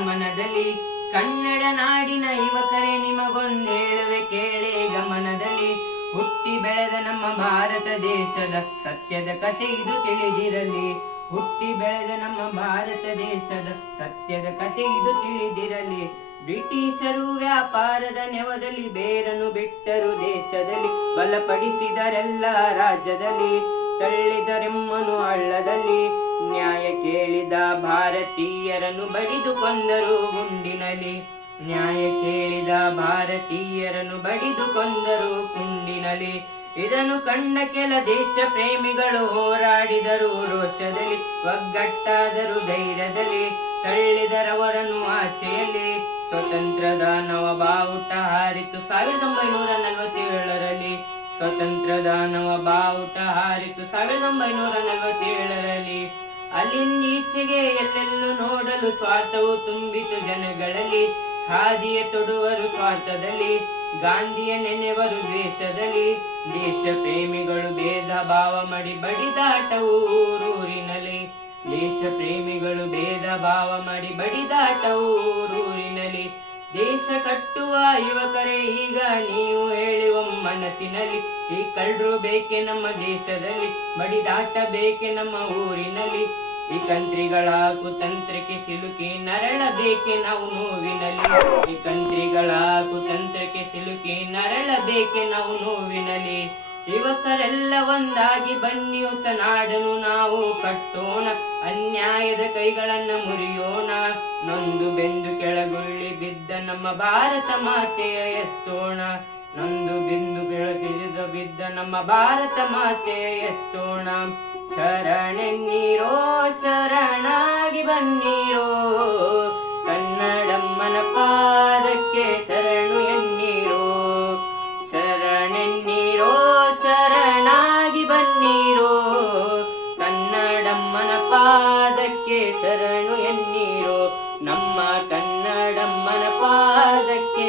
ಗಮನದಲ್ಲಿ. ಕನ್ನಡ ನಾಡಿನ ಯುವಕರೇ ನಿಮಗೊಂದೇಳುವೆ ಕೇಳಿ ಗಮನದಲ್ಲಿ. ಹುಟ್ಟಿ ಬೆಳೆದ ನಮ್ಮ ಭಾರತ ದೇಶದ ಸತ್ಯದ ಕಥೆ ಇದು ತಿಳಿದಿರಲಿ. ಹುಟ್ಟಿ ಬೆಳೆದ ನಮ್ಮ ಭಾರತ ದೇಶದ ಸತ್ಯದ ಕಥೆ ಇದು ತಿಳಿದಿರಲಿ. ಬ್ರಿಟಿಷರು ವ್ಯಾಪಾರದ ನೆವದಲ್ಲಿ ಬೇರನ್ನು ಬಿಟ್ಟರು ದೇಶದಲ್ಲಿ. ಬಲಪಡಿಸಿದರೆಲ್ಲ ರಾಜ್ಯದಲ್ಲಿ, ತಳ್ಳಿದರೆಮ್ಮನು ಹಳ್ಳದಲ್ಲಿ. ನ್ಯಾಯ ಕೇಳಿದ ಭಾರತೀಯರನ್ನು ಬಡಿದು ಕೊಂದರು ಗುಂಡಿನಲ್ಲಿ. ನ್ಯಾಯ ಕೇಳಿದ ಭಾರತೀಯರನ್ನು ಬಡಿದು ಕೊಂದರು ಗುಂಡಿನಲ್ಲಿ. ಇದನ್ನು ಕಂಡ ಕೆಲ ದೇಶ ಪ್ರೇಮಿಗಳು ಹೋರಾಡಿದರು ರೋಷದಲ್ಲಿ. ಒಗ್ಗಟ್ಟಾದರು ಧೈರ್ಯದಲ್ಲಿ, ತಳ್ಳಿದರವರನ್ನು ಆಚೆಯಲ್ಲಿ. ಸ್ವತಂತ್ರದ ನವಬಾವುಟ ಹಾರಿತು 1947ರಲ್ಲಿ. ಸ್ವತಂತ್ರದ ನವಬಾವುಟ ಹಾರಿತು 1947ರಲ್ಲಿ. ಅಲ್ಲಿಂದೀಚೆಗೆ ಎಲ್ಲೆಲ್ಲೂ ನೋಡಲು ಸ್ವಾರ್ಥವು ತುಂಬಿತು ಜನಗಳಲ್ಲಿ. ಖಾದಿಯ ತೊಡುವರು ಸ್ವಾರ್ಥದಲ್ಲಿ, ಗಾಂಧಿಯ ನೆನೆವರು ದ್ವೇಷದಲ್ಲಿ. ದೇಶ ಪ್ರೇಮಿಗಳು ಭೇದ ಭಾವ ಮಾಡಿ ಬಡಿದಾಟವು ಊರೂರಿನಲ್ಲಿ. ದೇಶ ಪ್ರೇಮಿಗಳು ಭೇದ ಭಾವ ಮಾಡಿ ಬಡಿದಾಟವು ಊರೂರಿನಲ್ಲಿ. ದೇಶ ಕಟ್ಟುವ ಯುವಕರೇ ಈಗ ನೀವು ಹೇಳುವ ಮನಸ್ಸಿನಲ್ಲಿ. ಈ ಕಳ್ರು ಬೇಕೆ ನಮ್ಮ ದೇಶದಲ್ಲಿ, ಬಡಿದಾಟ ಬೇಕೆ ನಮ್ಮ ಊರಿನಲ್ಲಿ. ಈ ಕಂತ್ರಿಗಳ ಕುತಂತ್ರಕ್ಕೆ ಸಿಲುಕಿ ನರಳಬೇಕೆ ನಾವು ನೋವಿನಲ್ಲಿ. ಈ ಕಂತ್ರಿಗಳ ಕುತಂತ್ರಕ್ಕೆ ಸಿಲುಕಿ ನರಳಬೇಕೆ ನಾವು ನೋವಿನಲ್ಲಿ. ಯುವಕರೆಲ್ಲ ಒಂದಾಗಿ ಬನ್ನಿ ಹೊಸ ನಾಡನ್ನು ನಾವು ಕಟ್ಟೋಣ. ಅನ್ಯಾಯದ ಕೈಗಳನ್ನ ಮುರಿಯೋಣ. ನೊಂದು ಬೆಂದು ಕೆಳಗುಳ್ಳಿ ಬಿದ್ದ ನಮ್ಮ ಭಾರತ ಮಾತೆಯ ಎತ್ತೋಣ. ನೊಂದು ಬೆಂದು ಕೆಳಗಿಳಿದು ಬಿದ್ದ ನಮ್ಮ ಭಾರತ ಮಾತೆಯ ಎತ್ತೋಣ. ಶರಣೆನ್ನೀರೋ ಶರಣಾಗಿ ಬನ್ನೀರೋ, ಕನ್ನಡಮ್ಮನ ಪಾದಕ್ಕೆ ಶರಣು ಎನ್ನೀರೋ. ಶರಣೆನ್ನೀರೋ ಶರಣಾಗಿ ಬನ್ನೀರೋ, ಕನ್ನಡಮ್ಮನ ಪಾದಕ್ಕೆ ಶರಣು ಎನ್ನೀರೋ. ನಮ್ಮ ಕನ್ನಡಮ್ಮನ ಪಾದಕ್ಕೆ